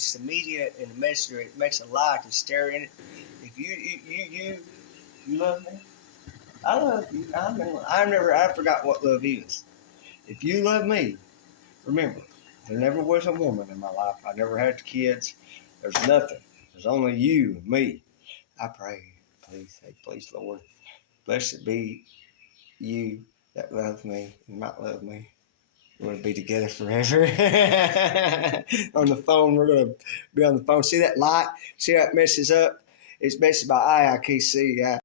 it's the media and the messenger. It makes a lie to stare in it. If you love me, I love you. I forgot what love is. If you love me, remember, there never was a woman in my life. I never had kids. There's nothing. There's only you and me. I pray, please, Lord, blessed be you that love me and not love me. We're going to be together forever. On the phone, we're going to be on the phone. See that light? See how it messes up? It's messed by IIKC.